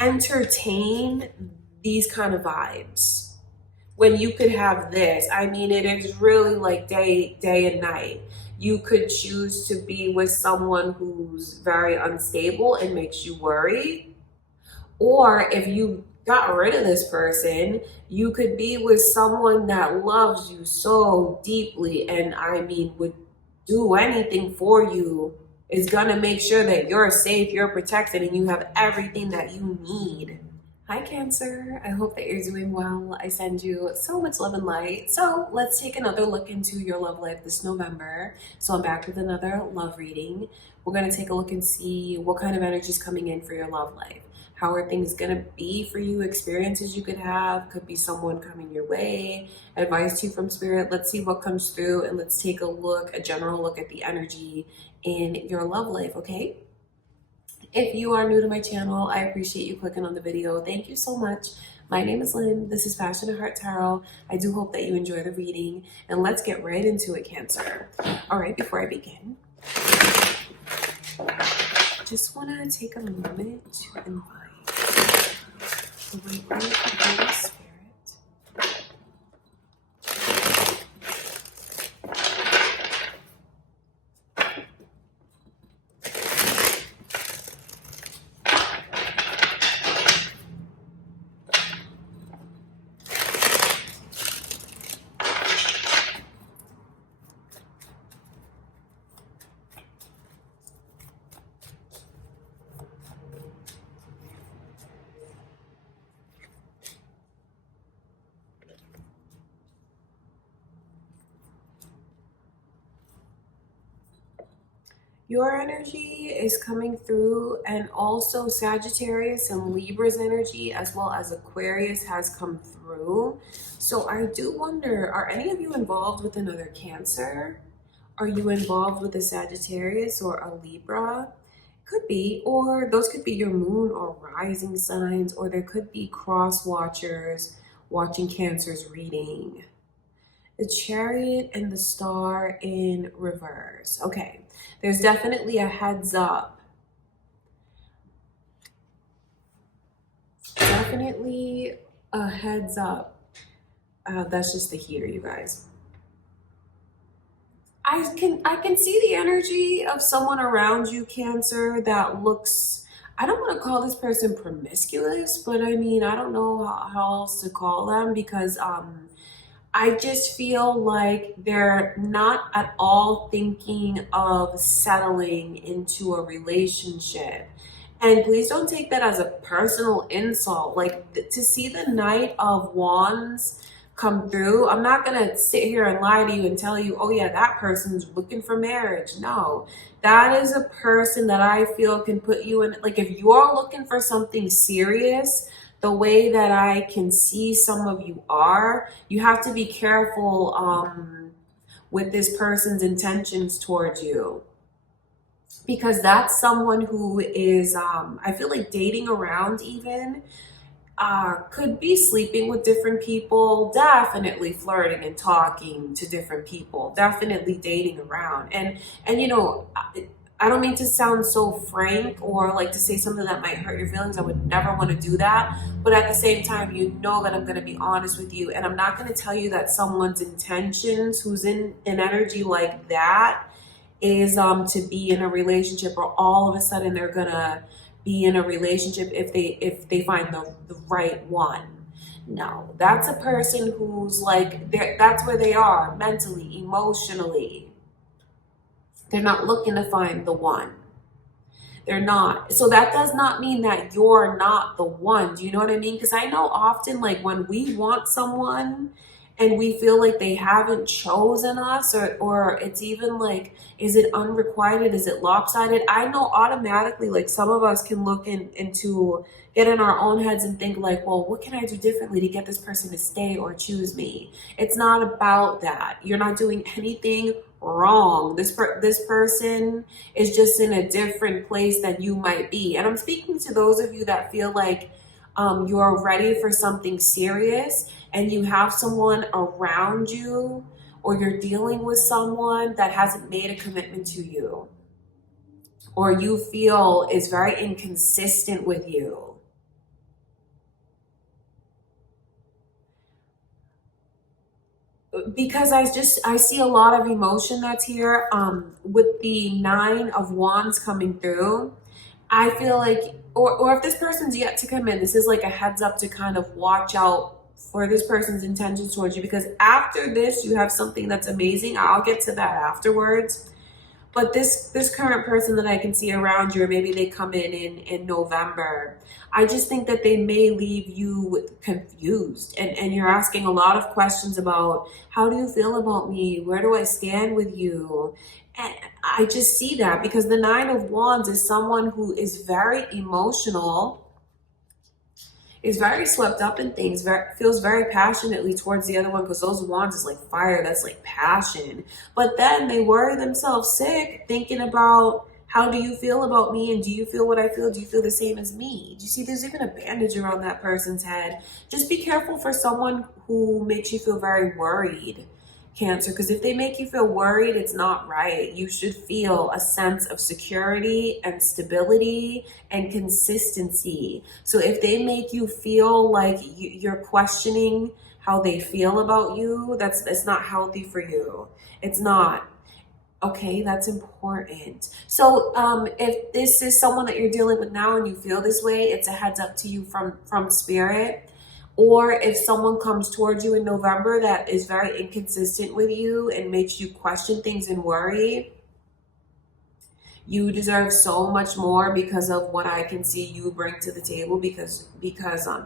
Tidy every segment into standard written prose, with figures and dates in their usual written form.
entertain these kind of vibes when you could have this. I mean, it is really like day and night. You could choose to be with someone who's very unstable and makes you worry. Or if you got rid of this person, you could be with someone that loves you so deeply and I mean would do anything for you, is gonna make sure that you're safe, you're protected, and you have everything that you need. Hi Cancer, I hope that you're doing well. I send you so much love and light. So let's take another look into your love life this November. So I'm back with another love reading. We're gonna take a look and see what kind of energy is coming in for your love life. How are things gonna be for you? Experiences you could have, could be someone coming your way, advice to you from spirit. Let's see what comes through and let's take a look, a general look at the energy in your love life, okay? If you are new to my channel, I appreciate you clicking on the video. Thank you so much. My name is Lynn. This is Passionate Heart Tarot. I do hope that you enjoy the reading and let's get right into it, Cancer. All right, before I begin, just want to take a moment to invite the right way of Holy Spirit. Your energy is coming through, and also Sagittarius and Libra's energy as well as Aquarius has come through. So I do wonder, are any of you involved with another Cancer? Are you involved with a Sagittarius or a Libra? Could be, or those could be your moon or rising signs, or there could be cross watchers watching Cancer's reading. The Chariot and the Star in reverse. Okay, there's definitely a heads up. Definitely a heads up. That's just the heater, you guys. I can see the energy of someone around you, Cancer, that looks, I don't want to call this person promiscuous, but I mean, I don't know how else to call them, because I just feel like they're not at all thinking of settling into a relationship. And please don't take that as a personal insult. Like, to see the Knight of Wands come through, I'm not gonna sit here and lie to you and tell you, oh yeah, that person's looking for marriage. No, that is a person that I feel can put you in, like, if you're looking for something serious, the way that I can see some of you are, you have to be careful with this person's intentions towards you. Because that's someone who is, I feel like dating around even, could be sleeping with different people, definitely flirting and talking to different people, definitely dating around. And you know, I don't mean to sound so frank or like to say something that might hurt your feelings. I would never want to do that. But at the same time, you know that I'm going to be honest with you. And I'm not going to tell you that someone's intentions who's in an energy like that is to be in a relationship, or all of a sudden they're going to be in a relationship if they find the right one. No, that's a person who's like, that's where they are mentally, emotionally. They're not looking to find the one. They're not. So that does not mean that you're not the one. Do you know what I mean? Because I know often, like, when we want someone and we feel like they haven't chosen us, or it's even like, is it unrequited? Is it lopsided? I know automatically, like, some of us can look into, get in our own heads and think like, well, what can I do differently to get this person to stay or choose me? It's not about that. You're not doing anything wrong. This person is just in a different place than you might be. And I'm speaking to those of you that feel like you're ready for something serious and you have someone around you, or you're dealing with someone that hasn't made a commitment to you, or you feel is very inconsistent with you. because I see a lot of emotion that's here. With the 9 of Wands coming through, I feel like, or if this person's yet to come in, this is like a heads up to kind of watch out for this person's intentions towards you, because after this, you have something that's amazing. I'll get to that afterwards. But this current person that I can see around you, or maybe they come in November, I just think that they may leave you confused, and you're asking a lot of questions about, how do you feel about me? Where do I stand with you? And I just see that because the 9 of Wands is someone who is very emotional, is very swept up in things, feels very passionately towards the other one, because those wands is like fire, that's like passion. But then they worry themselves sick thinking about, how do you feel about me, and do you feel what I feel? Do you feel the same as me? Do you see there's even a bandage around that person's head? Just be careful for someone who makes you feel very worried, Cancer, because if they make you feel worried, it's not right. You should feel a sense of security and stability and consistency. So if they make you feel like you're questioning how they feel about you, that's not healthy for you. It's not. Okay, that's important. So if this is someone that you're dealing with now and you feel this way, it's a heads up to you from spirit. Or if someone comes towards you in November that is very inconsistent with you and makes you question things and worry, you deserve so much more because of what I can see you bring to the table, because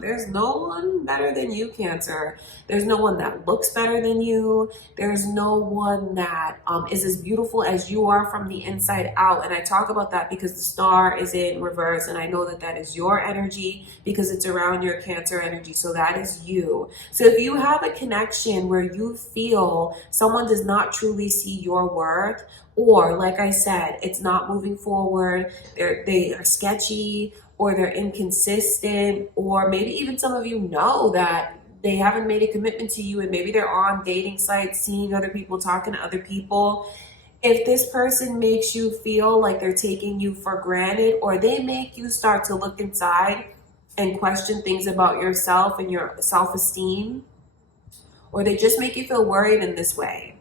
there's no one better than you, Cancer. There's no one that looks better than you. There's no one that is as beautiful as you are from the inside out. And I talk about that because the star is in reverse, and I know that that is your energy because it's around your Cancer energy. So that is you. So if you have a connection where you feel someone does not truly see your worth, or like I said, it's not moving forward, they are sketchy, or they're inconsistent, or maybe even some of you know that they haven't made a commitment to you, and maybe they're on dating sites, seeing other people, talking to other people. If this person makes you feel like they're taking you for granted, or they make you start to look inside and question things about yourself and your self-esteem, or they just make you feel worried in this way,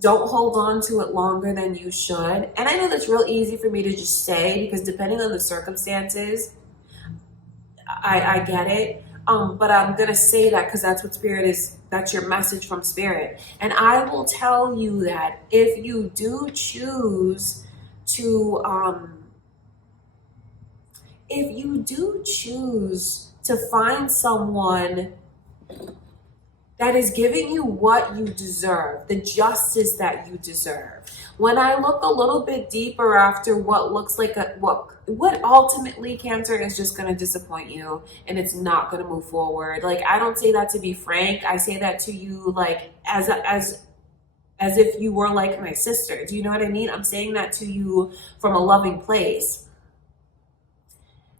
don't hold on to it longer than you should. And I know that's real easy for me to just say, because depending on the circumstances, I get it. But I'm going to say that because that's what spirit is. That's your message from spirit. And I will tell you that if you do choose to, find someone that is giving you what you deserve, the justice that you deserve. When I look a little bit deeper after what looks like what ultimately, Cancer, is just going to disappoint you, and it's not going to move forward. Like, I don't say that to be frank. I say that to you like as if you were like my sister. Do you know what I mean? I'm saying that to you from a loving place.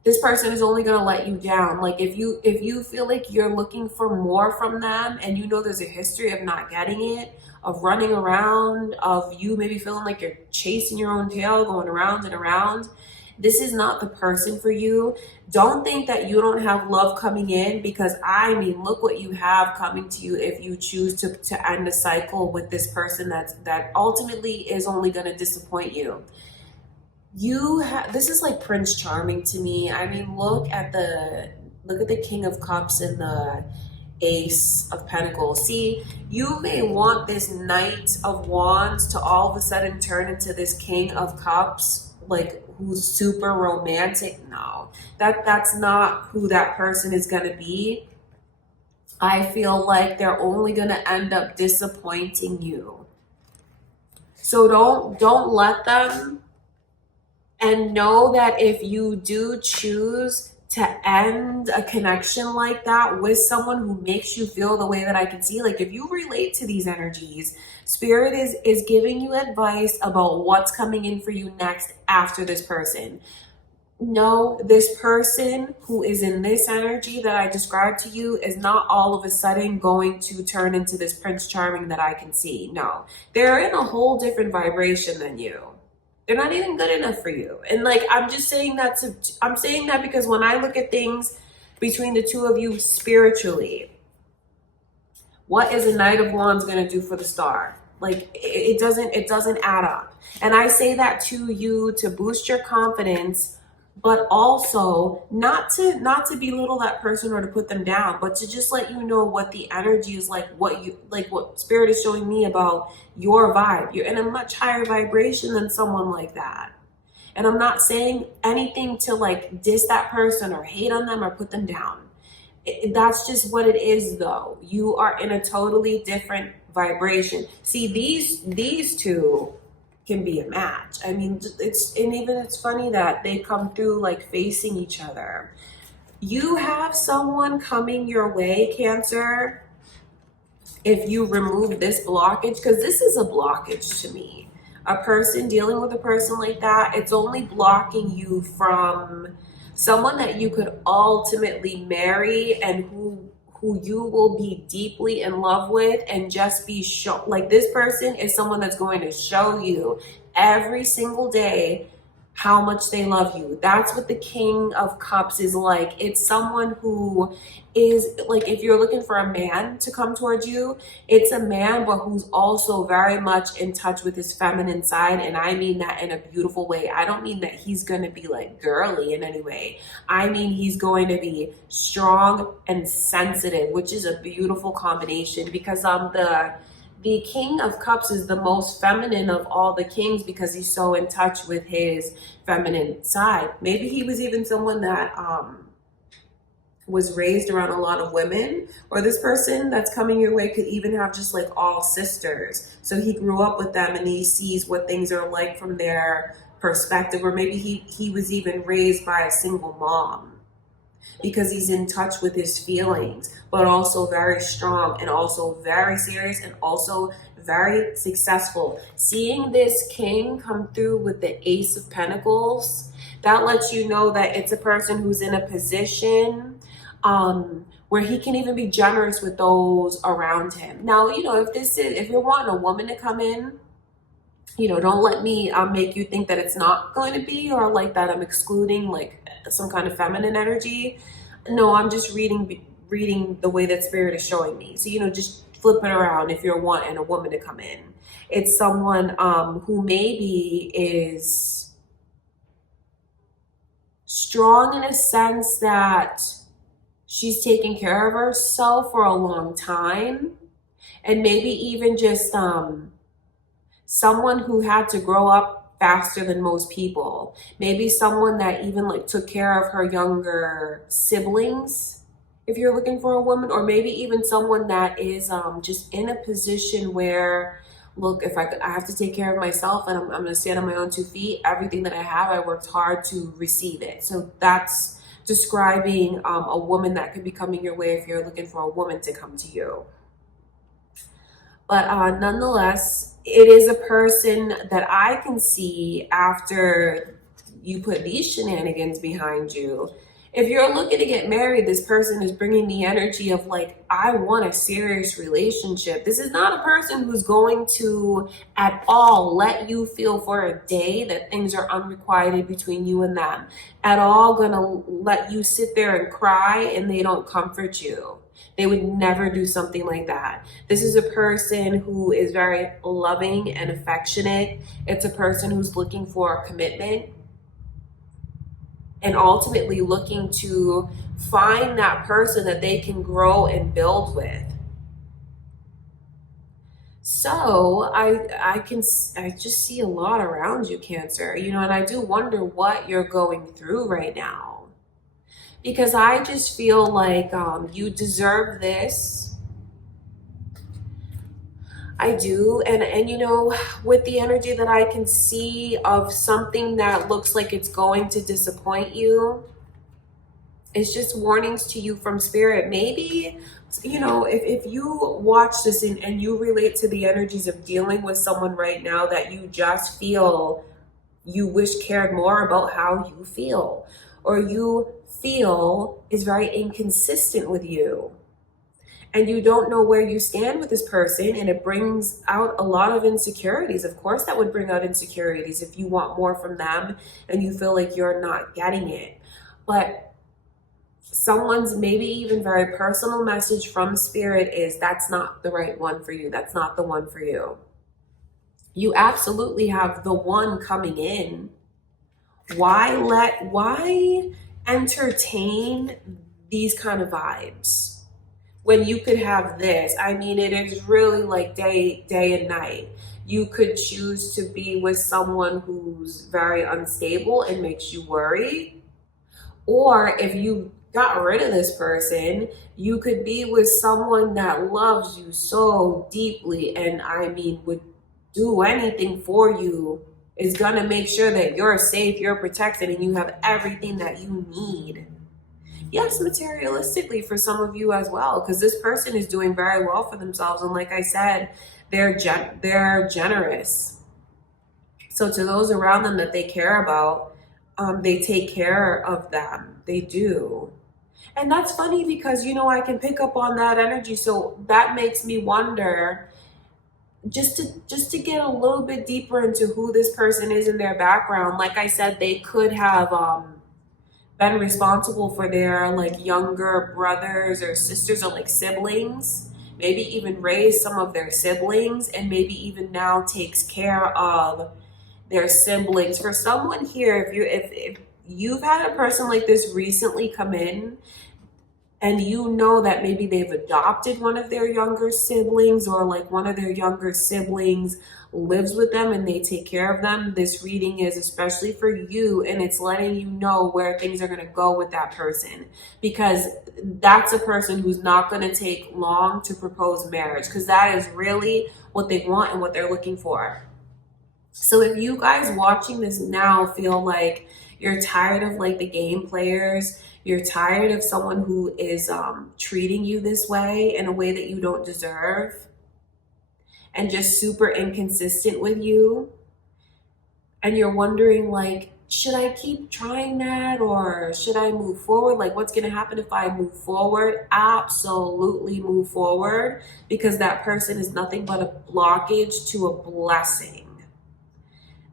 This person is only going to let you down. Like, if you feel like you're looking for more from them, and you know there's a history of not getting it, of running around, of you maybe feeling like you're chasing your own tail, going around and around, this is not the person for you. Don't think that you don't have love coming in, because I mean, look what you have coming to you if you choose to end a cycle with this person that ultimately is only going to disappoint you. This is like Prince Charming to me. I mean, look at the King of Cups and the Ace of Pentacles. See, you may want this Knight of Wands to all of a sudden turn into this King of Cups, like, who's super romantic. No, that's not who that person is going to be. I feel like they're only going to end up disappointing you. So don't let them. And know that if you do choose to end a connection like that with someone who makes you feel the way that I can see, like, if you relate to these energies, spirit is giving you advice about what's coming in for you next after this person. No, this person who is in this energy that I described to you is not all of a sudden going to turn into this Prince Charming that I can see. No, they're in a whole different vibration than you. They're not even good enough for you. And like, I'm just saying that I'm saying that because when I look at things between the two of you spiritually, What is a Knight of Wands going to do for the star? Like, it doesn't add up. And I say that to you to boost your confidence, but also not to belittle that person or to put them down, but to just let you know what the energy is like, what spirit is showing me about your vibe. You're in a much higher vibration than someone like that. And I'm not saying anything to like diss that person or hate on them or put them down. That's just what it is, though. You are in a totally different vibration. See, these two can be a match. I mean, it's funny that they come through like facing each other. You have someone coming your way, Cancer, if you remove this blockage, because this is a blockage to me. A person dealing with a person like that, it's only blocking you from someone that you could ultimately marry and who you will be deeply in love with, and just be like, this person is someone that's going to show you every single day how much they love you. That's what the King of Cups is like. It's someone who is like, if you're looking for a man to come towards you, it's a man, but who's also very much in touch with his feminine side. And I mean that in a beautiful way. I don't mean that he's going to be like girly in any way. I mean, he's going to be strong and sensitive, which is a beautiful combination, because the King of Cups is the most feminine of all the kings because he's so in touch with his feminine side. Maybe he was even someone that was raised around a lot of women, or this person that's coming your way could even have just like all sisters. So he grew up with them and he sees what things are like from their perspective, or maybe he was even raised by a single mom, because he's in touch with his feelings, but also very strong and also very serious and also very successful. Seeing this king come through with the Ace of Pentacles, that lets you know that it's a person who's in a position where he can even be generous with those around him. Now, you know, if you're wanting a woman to come in, you know, don't let me make you think that it's not going to be, or like that I'm excluding like some kind of feminine energy. No, I'm just reading the way that spirit is showing me. So, you know, just flip it around. If you're wanting a woman to come in, it's someone who maybe is strong in a sense that she's taking care of herself for a long time, and maybe even just someone who had to grow up faster than most people. Maybe someone that even like took care of her younger siblings, if you're looking for a woman, or maybe even someone that is just in a position where, look, if I have to take care of myself and I'm going to stand on my own 2 feet. Everything that I have, I worked hard to receive it. So that's describing a woman that could be coming your way if you're looking for a woman to come to you. But nonetheless, it is a person that I can see after you put these shenanigans behind you. If you're looking to get married, this person is bringing the energy of like, I want a serious relationship. This is not a person who's going to at all let you feel for a day that things are unrequited between you and them. At all gonna let you sit there and cry and they don't comfort you. They would never do something like that. This is a person who is very loving and affectionate. It's a person who's looking for a commitment and ultimately looking to find that person that they can grow and build with. So I just see a lot around you, Cancer, you know, and I do wonder what you're going through right now, because I just feel like you deserve this. I do. And you know, with the energy that I can see of something that looks like it's going to disappoint you, it's just warnings to you from spirit. Maybe, you know, if you watch this and you relate to the energies of dealing with someone right now that you just feel you wish cared more about how you feel, or you feel is very inconsistent with you, and you don't know where you stand with this person, and it brings out a lot of insecurities. Of course, that would bring out insecurities if you want more from them and you feel like you're not getting it. But someone's maybe even very personal message from spirit is that's not the right one for you. That's not the one for you. You absolutely have the one coming in. Why entertain these kind of vibes when you could have this? I mean, it is really like day and night. You could choose to be with someone who's very unstable and makes you worry. Or if you got rid of this person, you could be with someone that loves you so deeply and I mean would do anything for you, is gonna make sure that you're safe, you're protected, and you have everything that you need. Yes, materialistically for some of you as well, because this person is doing very well for themselves. And like I said, they're generous. So to those around them that they care about, they take care of them. They do. And that's funny because, you know, I can pick up on that energy. So that makes me wonder, just to get a little bit deeper into who this person is in their background. Like I said, they could have been responsible for their like younger brothers or sisters or like siblings, maybe even raised some of their siblings, and maybe even now takes care of their siblings. For someone here, if you've had a person like this recently come in, and you know that maybe they've adopted one of their younger siblings, or like one of their younger siblings lives with them and they take care of them, this reading is especially for you, and it's letting you know where things are going to go with that person, because that's a person who's not going to take long to propose marriage, because that is really what they want and what they're looking for. So if you guys watching this now feel like you're tired of like the game players, you're tired of someone who is treating you this way in a way that you don't deserve, and just super inconsistent with you, and you're wondering like, should I keep trying that or should I move forward? Like, what's going to happen if I move forward? Absolutely move forward, because that person is nothing but a blockage to a blessing.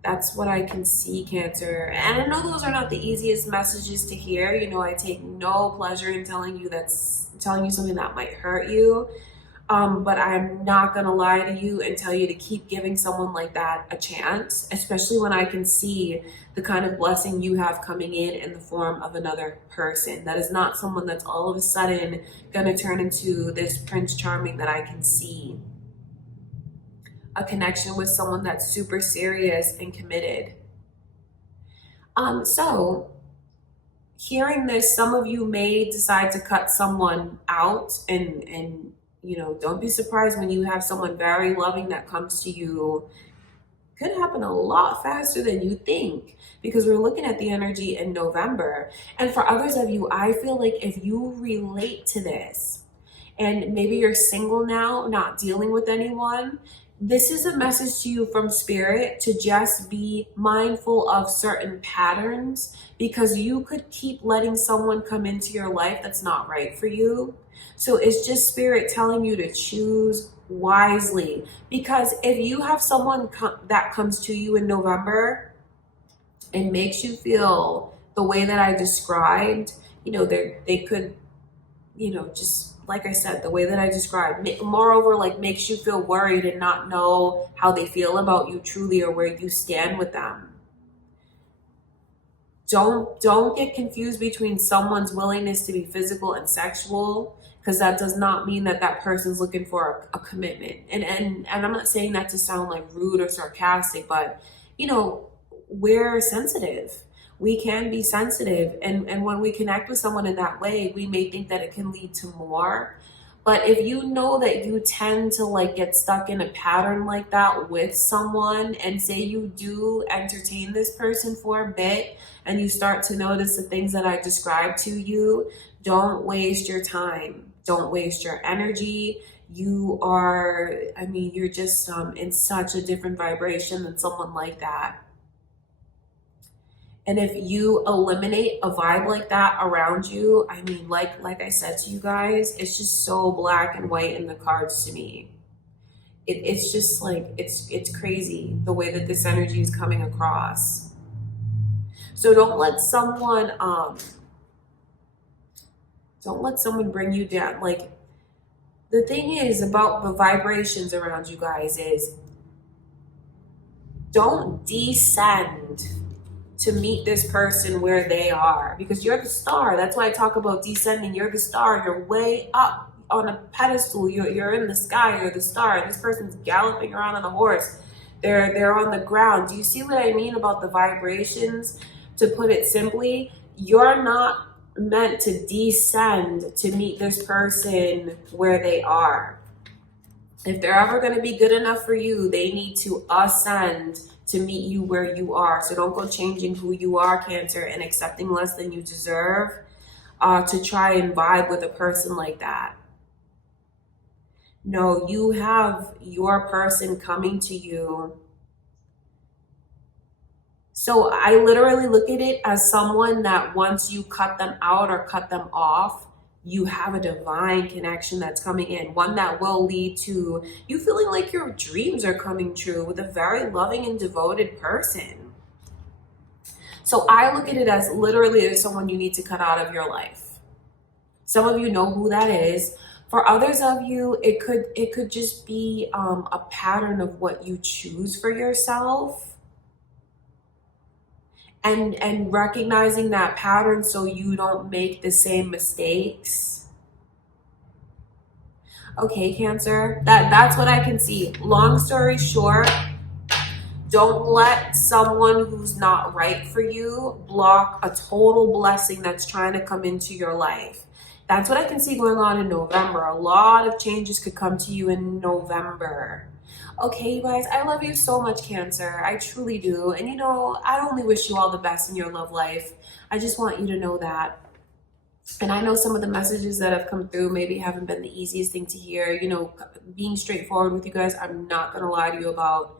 That's what I can see, Cancer. And I know those are not the easiest messages to hear. You know, I take no pleasure in telling you something that might hurt you. But I'm not going to lie to you and tell you to keep giving someone like that a chance, especially when I can see the kind of blessing you have coming in the form of another person. That is not someone that's all of a sudden going to turn into this Prince Charming that I can see. A connection with someone that's super serious and committed. So hearing this, some of you may decide to cut someone out, and you know, don't be surprised when you have someone very loving that comes to you. Could happen a lot faster than you think, because we're looking at the energy in November. And for others of you, I feel like if you relate to this, and maybe you're single now, not dealing with anyone, this is a message to you from Spirit to just be mindful of certain patterns, because you could keep letting someone come into your life that's not right for you. So it's just Spirit telling you to choose wisely, because if you have someone that comes to you in November and makes you feel the way that I described, you know, they could, you know, just like I said, the way that I described, moreover, like makes you feel worried and not know how they feel about you truly or where you stand with them. Don't get confused between someone's willingness to be physical and sexual, because that does not mean that that person's looking for a commitment. And I'm not saying that to sound like rude or sarcastic, but you know, we're sensitive. We can be sensitive, and when we connect with someone in that way, we may think that it can lead to more. But if you know that you tend to like get stuck in a pattern like that with someone, and say you do entertain this person for a bit and you start to notice the things that I described to you, don't waste your time. Don't waste your energy. You are, I mean, you're just in such a different vibration than someone like that. And if you eliminate a vibe like that around you, I mean, like I said to you guys, it's just so black and white in the cards to me. It's just like, it's crazy the way that this energy is coming across. So don't let someone Don't let someone bring you down. Like, the thing is about the vibrations around you guys is don't descend to meet this person where they are, because you're the star. That's why I talk about descending. You're the star. You're way up on a pedestal. You're in the sky. You're the star. And this person's galloping around on a horse. They're on the ground. Do you see what I mean about the vibrations? To put it simply, you're not meant to descend to meet this person where they are. If they're ever going to be good enough for you, they need to ascend to meet you where you are. So don't go changing who you are, Cancer, and accepting less than you deserve to try and vibe with a person like that. No, you have your person coming to you. So I literally look at it as someone that once you cut them out or cut them off, you have a divine connection that's coming in, one that will lead to you feeling like your dreams are coming true with a very loving and devoted person. So I look at it as literally as someone you need to cut out of your life. Some of you know who that is. For others of you, it could just be a pattern of what you choose for yourself. And recognizing that pattern so you don't make the same mistakes. Okay, Cancer, that's what I can see. Long story short, don't let someone who's not right for you block a total blessing that's trying to come into your life. That's what I can see going on in November. A lot of changes could come to you in November. Okay, you guys, I love you so much, Cancer. I truly do. And you know, I only wish you all the best in your love life. I just want you to know that. And I know some of the messages that have come through maybe haven't been the easiest thing to hear. You know, being straightforward with you guys, I'm not going to lie to you about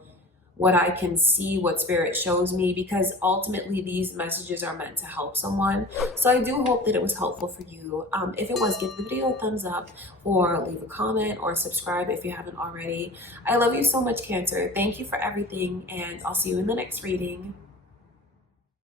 what I can see, what Spirit shows me, because ultimately these messages are meant to help someone. So I do hope that it was helpful for you. If it was, give the video a thumbs up or leave a comment or subscribe if you haven't already. I love you so much, Cancer. Thank you for everything, and I'll see you in the next reading.